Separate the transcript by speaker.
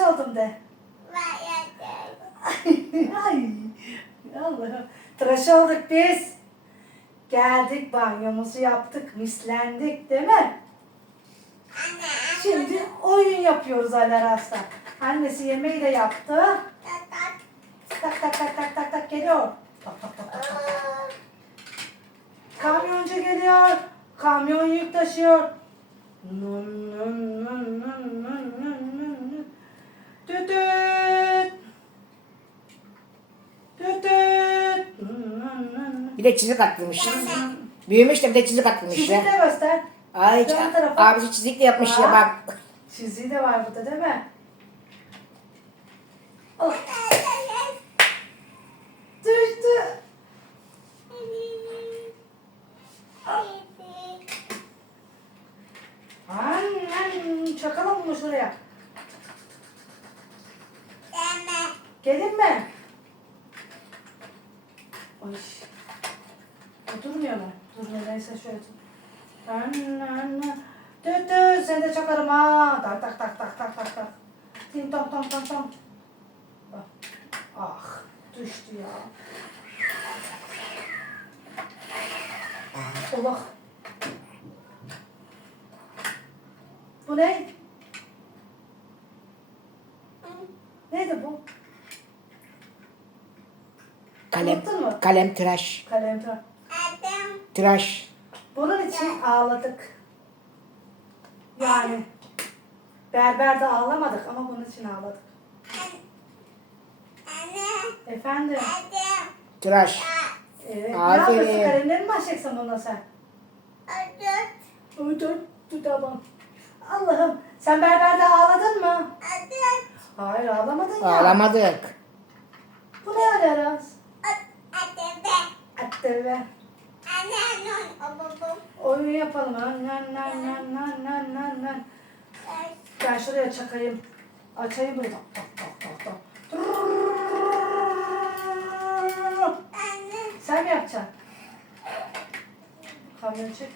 Speaker 1: oldum de. Ay Allah'ım. Tıraş olduk biz. Geldik banyomuzu yaptık, mislendik değil mi? Şimdi oyun yapıyoruz Alaras'ta. Annesi yemeği de yaptı. Tak tak tak tak tak tak geliyor. Tak tak tak tak tak. Kamyoncu geliyor. Kamyon yük taşıyor. Nun nun nun nun nun nun. Düt düt. Düt düt. Nun nun nun.
Speaker 2: Bir de çizik atlamış. Büyümüş de bir de çizik
Speaker 1: Çiziği ya. de göster.
Speaker 2: Ay abisi çizik de yapmış ya bak.
Speaker 1: Çiziği de var burada değil mi? Oh, düştü. Annen çakalım bunu şuraya. Gelin mi? Ay. O durmuyor mu? Durmuyor neyse şöyle tut. Düt düt seni de çakarım ha. Tak tak tak tak tak tak tak. Tim tom tom tom tom. Ah düştü ya. Allah. Bu ne? Neydi bu?
Speaker 2: Kalem, Unuttun mu? kalem tıraş. Kalem tıraş. Tıraş.
Speaker 1: Bunun için ağladık. Yani berberde ağlamadık ama bunun için ağladık. Efendim? Tıraş. Evet. Ne Aferin. yapıyorsun? Kalemleri mi açacaksın bununla sen? Dur dur dur tamam. Allah'ım sen berberde ağladın mı? Hayır ağlamadın
Speaker 2: ya. Ağlamadık.
Speaker 1: Bu ne? Attı be. Oyun yapalım. Nan nan nan nan nan nan nan. Ben şuraya çakayım. Açayım bunu. Tak tak tak tak. Sen mi yapacaksın? Kamyon çek.